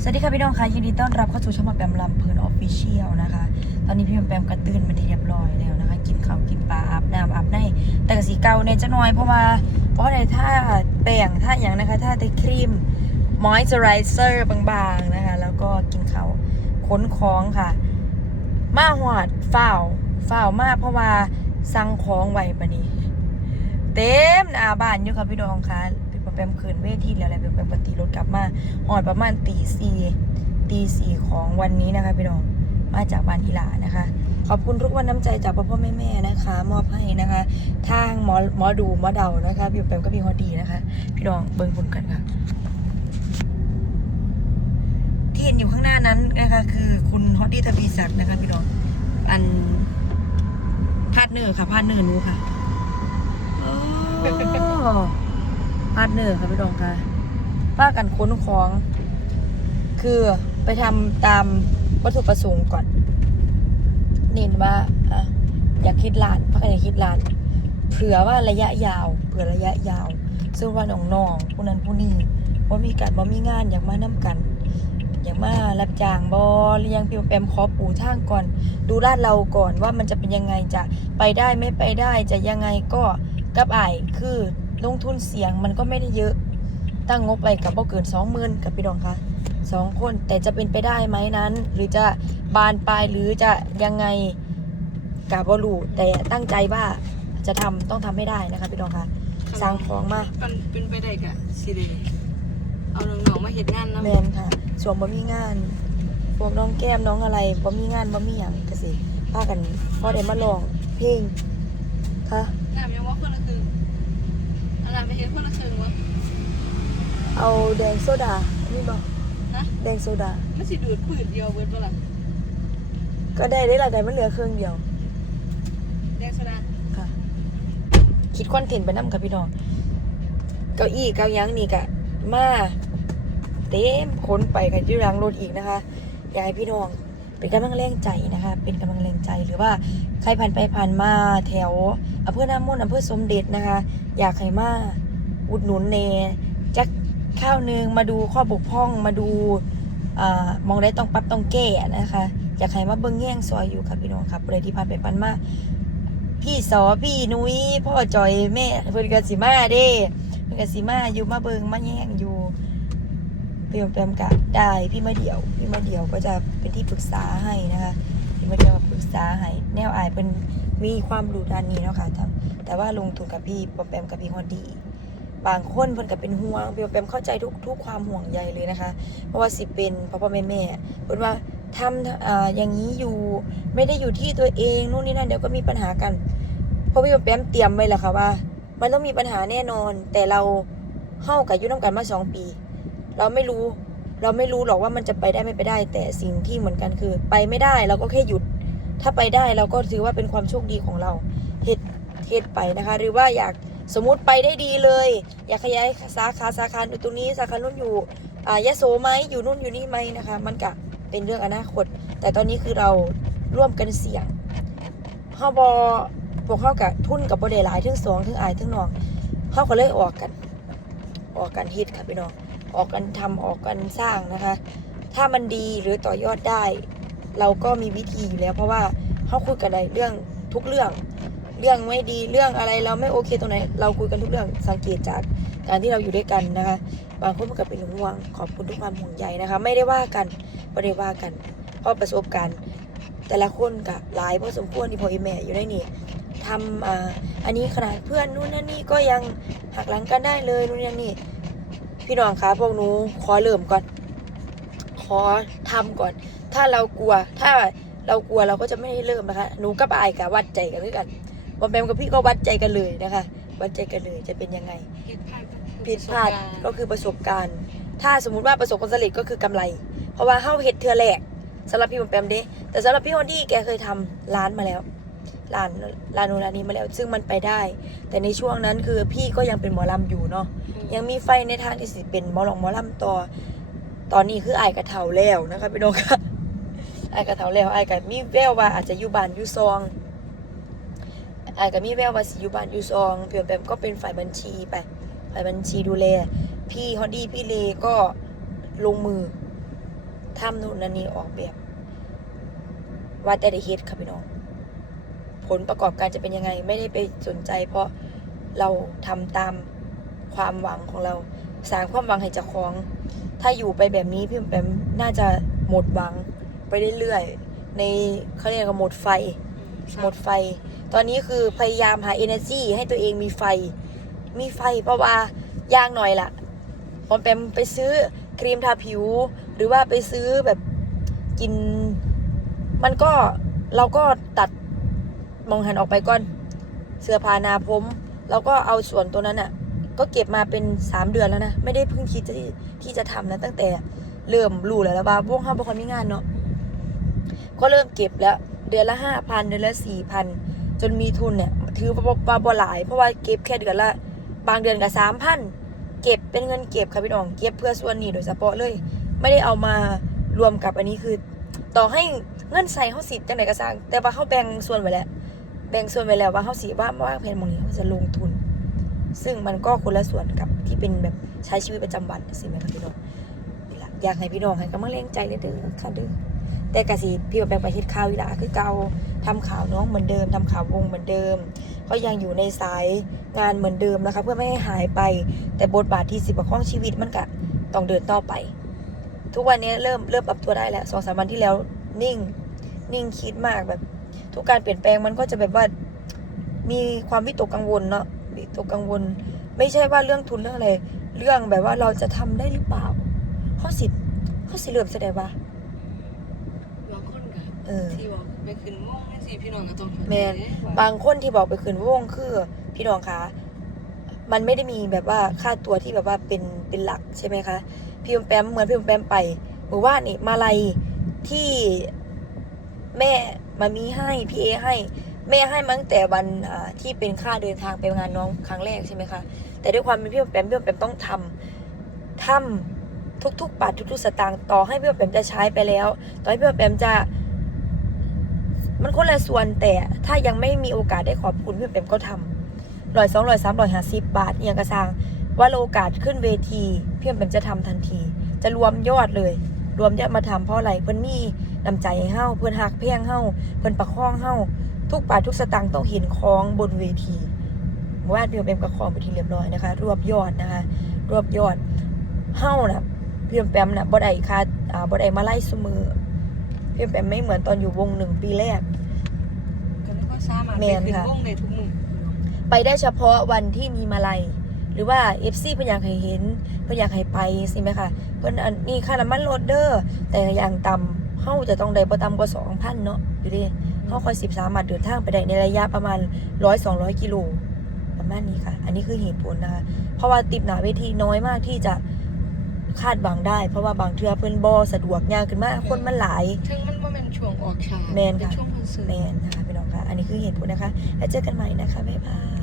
สวัสดีค่ะพี่น้องค่ะยินดีต้อนรับเข้าสู่ช่องมาแปมลำเพลินออฟฟิเชียลนะคะ ตอนนี้พี่แปมกระตื้นเป็นเรียบร้อยแล้วนะคะ กินข้าวกินปลาอาบน้ำอาบในแต่กสีเก่าเนี่ยจะน้อยเพราะว่าเพราะในถ้าแป้งถ้าอย่างนะคะถ้าได้ครีมมอยเจอไรเซอร์บางๆนะคะ แล้วก็กินข้าวขนของค่ะ มาหอดฝ้าวฝ้าวมากเพราะว่าสั่งของไวปะนี้ เต็มหน้าบ้านอยู่ค่ะพี่น้องค่ะ แปมคืนเวทีแล้วอะไรพี่ปมแปมปฏิรถกลับมาหอดประมาณตีสี่ตีสี่ของวันนี้นะคะพี่น้องมาจากบ้านอีหลานะคะ ขอบคุณทุกวันน้ำใจจากพ่อพ่อแม่แม่นะคะ มอบให้นะคะทางหมอหมอดูหมอเดานะคะพี่แปมก็พี่ฮอดดีนะคะ พี่น้องเบิ่งผลกันค่ะ ที่เห็นอยู่ข้างหน้านั้นนะคะ คือคุณฮอดดี้ทวีศักดิ์นะคะพี่น้องอันพาดเนอร์ค่ะพาดเนอร์นู้ค่ะโอ้ พาร์ทเนอร์ค่ะพี่ดองค่ะป้ากันค้นของ คือไปทำตามวัตถุประสงค์ก่อน เน้นว่าอะอยากคิดลานพักกันอยากคิดลานเผื่อว่าระยะยาว เผื่อระยะยาวซึ่งว่าน้องๆผู้นั้นผู้นี้ว่ามีการว่ามีงานอยากมานํกัน อยากมารับจ้างบอหรือยังพี่แปมขอปูทางก่อน ดูลาดเราก่อนว่ามันจะเป็นยังไงจะไปได้ไม่ไปได้จะยังไงก็กับไอคือ ลงทุนเสียงมันก็ไม่ได้เยอะ ตั้งงบไปกับบ่เกินสองหมื่นกับพี่ดองคะสองคนแต่จะเป็นไปได้ไหมนั้น หรือจะบานปลายหรือจะยังไงกับบรูแต่ตั้งใจว่าจะทำต้องทำให้ได้นะคะพี่ดองคะสร้างของมามันเป็นไปได้กะสิเดเอาน้องๆมาเห็นงานนะแมนค่ะช่วงบ่มีงานพวกน้องแก้มน้องอะไรบ่มีงานบ่มีหยังก็สิพากันพอได้มาลองเพลงค่ะน้ำยังว่าคนละครึ่งเอาน้ำไปเห็นคนละครึ่งวะเอาแดงโซดานี่บ่นะแดงโซดา มันสิดูดปืนเดียวเบิดบ่ล่ะก็ได้ได้ละได้มันเหลือเครื่องเดียว แดงโซดาค่ะ คิดคอนเทนต์ไปนำค่ะพี่น้อง เก้าอี้เก้าหยังนี่กะ มา เต็มขนไปกันอยู่หลังรถอีกนะคะ อยากให้พี่น้อง เป็นกำลังแรงใจนะคะ เป็นกำลังแรงใจหรือว่าใครผ่านไปผ่านมาแถวอำเภอน้ำมนอำเภอสมเด็จนะคะ อยากให้มาอุดหนุนเนจักข้าวหนึงมาดูข้อบกพร่องมาดูอมองได้ต้องปรับต้องแก้นะคะอยากให้มาเบิ้งแย่งซอยอยู่ค่ะพี่น้องครับเลยที่ผ่านไปผ่านมาพี่สอพี่นุ้ยพ่อจอยแม่เพิ่อนกสิมาเด้เพิ่อนกสิมาอยู่มาเบิงมาแย่งอยู่ พี่แปมกะได้พี่มาเดี่ยว พี่มาเดี่ยวก็จะเป็นที่ปรึกษาให้นะคะพี่มาเดี่ยวปรึกษาให้แนวอายเป็นมีความรู้ด้านนี้เนาะค่ะทำแต่ว่าลงทุนกับพี่ปอมแปมกับพี่ฮอดดีบางคนเพิ่นก็เป็นห่วงพี่ปอมแปมเข้าใจทุกทุกความห่วงใยเลยนะคะ เพราะว่าสิเป็นพ่อพ่อแม่แม่เพิ่นว่าทำออย่างนี้อยู่ไม่ได้อยู่ที่ตัวเองนู่นนี่นั่นเดี๋ยวก็มีปัญหากันเพราะพี่ปอมแปมเตรียมไว้แล้วค่ะว่า มันต้องมีปัญหาแน่นอน แต่เราเข้ากับยุ่น้ำกันมาสองปี เราไม่รู้ เราไม่รู้หรอกว่ามันจะไปได้ไม่ไปได้ แต่สิ่งที่เหมือนกันคือ ไปไม่ได้เราก็แค่หยุด ถ้าไปได้เราก็ถือว่าเป็นความโชคดีของเราเฮ็ดเฮ็ดไปนะคะ หรือว่าอยากสมมุติไปได้ดีเลย อยากขยายสาขาสาขาอยู่ตรงนี้สาขานู่นอยู่อ่ายะโสไหมอยู่นู่นอยู่นี่ไหมนะคะ มันกะเป็นเรื่องอนาคต แต่ตอนนี้คือเราร่วมกันเสี่ยงเฮาบอพวกเข้ากับทุนกับบ่ได้หลายทั้งสองทั้งอายทั้งน้องเข้าก็เลยออกกัน ออกกันฮิตค่ะพี่น้อง ออกกันทำออกกันสร้างนะคะ ถ้ามันดีหรือต่อยอดได้ เราก็มีวิธีอยู่แล้ว เพราะว่าเขาคุยกันในเรื่องทุกเรื่อง เรื่องไม่ดีเรื่องอะไรเราไม่โอเคตรงไหนเราคุยกันทุกเรื่องสังเกตจากการที่เราอยู่ด้วยกันนะคะ บางคนมันก็เป็นห่วงขอบคุณทุกความห่วงใยนะคะ ไม่ได้ว่ากันไม่ได้ว่ากัน เพราะประสบการณ์แต่ละคนกับหลายพอสมควรที่พออีแม่อยู่ในนี่ทำอ่าอันนี้ขนาดเพื่อนนู่นนั่นนี่ก็ยังหักหลังกันได้เลยนู่นนั่นนี่ พี่น้องคะพวกหนูขอเริ่มก่อน ขอทำก่อน ถ้าเรากลัว ถ้าเรากลัวเราก็จะไม่ได้เริ่มนะคะหนูกับอายกับวัดใจกันด้วยกันบอมแบมกับพี่ก็วัดใจกันเลยนะคะ วัดใจกันเลยจะเป็นยังไงผิดพลาดก็คือผิดพลาดประสบการณ์ก็คือประสบการณ์ ถ้าสมมุติว่าประสบความสำเร็จก็คือกำไร เพราะว่าเฮาเฮ็ดเทือแรกสำหรับพี่บอมแปมเด้แต่สำหรับพี่ฮอนดี้แกเคยทำร้านมาแล้ว ร้านร้านนู้นร้านนี้มาแล้วซึ่งมันไปได้ แต่ในช่วงนั้นคือพี่ก็ยังเป็นหมอลำอยู่เนาะยังมีไฟในทางที่สิเป็นหมอหลองหมอลำต่อ ตอนนี้คืออายกระเถาแล้วนะคะพี่น้องค่ะอายกระเถาแล้วอายกับมีแววว่าอาจจะอยู่บ้านอยู่ซองอายกับมีแววว่าสิอยู่บ้านอยู่ซองเพียงแปมก็เป็นฝ่ายบัญชีไปฝ่ายบัญชีดูแลพี่ฮอดดี้พี่เลก็ลงมือทำนู่นนั่นนี่ออกแบบว่าแต่ได้เฮ็ดค่ะพี่น้อง ผลประกอบการจะเป็นยังไง ไม่ได้ไปสนใจ เพราะเราทำตามความหวังของเรา สร้างความหวังให้เจ้าของ ถ้าอยู่ไปแบบนี้พี่แปมน่าจะหมดหวังไปเรื่อยๆในเขาเรียกว่าหมดไฟ หมดไฟ ตอนนี้คือพยายามหา energy ให้ตัวเองมีไฟ มีไฟ เพราะว่ายางหน่อยล่ะพอแปมไปซื้อครีมทาผิว หรือว่าไปซื้อแบบกิน มันก็เราก็ตัด มองหันออกไปก่อน เสื้อผ้านาผมเราก็เอาส่วนตัวนั้นอะก็เก็บมาเป็นสามเดือนแล้วนะ ไม่ได้เพิ่งคิดที่ที่จะทำนะตั้งแต่เริ่มรู้แล้วลว่าวงห้าบางคนมีงานเนาะก็เริ่มเก็บแล้ว เดือนละห้าพันเดือนละสี่พันจนมีทุนเนี่ย ถือว่าบ่บ่หลาย เพราะว่าเก็บแค่เดือนละบางเดือนก็สามพันเก็บเป็นเงินเก็บค่ะพี่น้องเก็บเพื่อส่วนนี้โดยเฉพาะเลย ไม่ได้เอามารวมกับอันนี้คือ ต่อให้เงินใส่เขาสิจังไหนก็สร้าง แต่ว่าเขาแบ่งส่วนไว้แล้ว แบ่งส่วนไว้แล้วว่าเขาสิว่าว่าเพนมองนี้เขาจะลงทุน ซึ่งมันก็คนละส่วนกับที่เป็นแบบใช้ชีวิตประจำวันสิไหมคะพี่น้องนี่ล่ะอยากให้พี่น้องให้กำลังแรงใจเลยเด้อค่ะเด้อแต่กะสิพี่แบบไปเฮ็ดข่าวอีหล่ะคือเก่าทำข่าวน้องเหมือนเดิมทำข่าววงเหมือนเดิม ก็ยังอยู่ในสายงานเหมือนเดิมนะคะ เพื่อไม่ให้หายไป แต่บทบาทที่สิบประคองชีวิตมันก็ต้องเดินต่อไป ทุกวันนี้เริ่มเริ่มปรับตัวได้แล้วสองสามวันที่แล้วนิ่ง นิ่งคิดมากแบบ ทุกการเปลี่ยนแปลงมันก็จะแบบว่ามีความวิตกกังวลเนาะวิตกกังวล ไม่ใช่ว่าเรื่องทุนเรื่องอะไร เรื่องแบบว่าเราจะทำได้หรือเปล่าข้อสิบข้อสิเริ่มแสดงว่าบางคนก็เออที่บอกไปขึ้นวงนั่นสิพี่น้องก็ต้องเข้าใจแมนเด้ว่าบางคนที่บอกไปคืนวงคือพี่น้องคะมันไม่ได้มีแบบว่าค่าตัวที่แบบว่าเป็นเป็นหลักใช่ไหมคะพี่อมแปมเหมือนพี่อมแปมไปหรือว่านี่มาลัยที่แม่ มามีให้พี่เอให้แม่ให้มาตั้งแต่วันที่เป็นค่าเดินทางไปงานน้องครั้งแรกใช่ไหมคะแต่ด้วยความเป็นพี่แปมพี่แปมต้องทำทำทุกๆบาททุกๆสตางค์ต่อให้พี่แปมจะใช้ไปแล้ว ต่อให้พี่แปมจะ มันคนละส่วนแต่ถ้ายังไม่มีโอกาสได้ขอบคุณพี่แปมก็ทำร้อยสองร้อยสามร้อยห้าสิบบาทเนี่ยกระซังว่าโอกาสขึ้นเวทีพี่แปมจะทำทันที จะรวมยอดเลย รวมยอดมาทำเพราะอะไรเพิ่นมีน้ำใจให้เฮาเพิ่นหักเพียงเฮาเพิ่นประคองเฮาทุกบาททุกสตางค์ต้องเห็นคล้องบนเวทีเมื่อวานพี่อมแปมก็คล้องไปทีเรียบร้อยนะคะ รวบยอดนะคะ รวบยอดเฮาน่ะพี่อมแปมน่ะบ่ได้ค่าอ่าบ่ได้มาไล่ซุมือพี่อมแปมไม่เหมือนตอนอยู่วงหนึ่งปีแรกก็นึกว่าสามารถแมไปนขึ้นค่ะวงได้ทุกมื้อไปได้เฉพาะวันที่มีมาลัย หรือว่า FC เพิ่นอยากให้เห็น เพิ่นอยากให้ไปใช่ไหมคะเพิ่นอันนี้ค่าน้ำมันรถเด้อแต่อย่างต่ำเฮาจะต้องได้บ่ต่ำกว่า2,000เนาะอยู่ดิเฮาค่อย10สามารถเดินทางไปได้ในระยะประมาณ100 200กิโลประมาณนี้ค่ะ อันนี้คือเหตุผลนะคะ เพราะว่าติบหนาเวทีน้อยมากที่จะคาดหวังได้ เพราะว่าบางเทื่อเพิ่นบ่สะดวกยากขึ้นมาคนมันหลายถึงมันบ่แม่นช่วงออกฉากแม่นค่ะเป็นช่วงคอนเสิร์ตแมนนะคะพี่น้องคะอันนี้คือเหตุผลนะคะ แล้วเจอกันใหม่นะคะบ๊ายบาย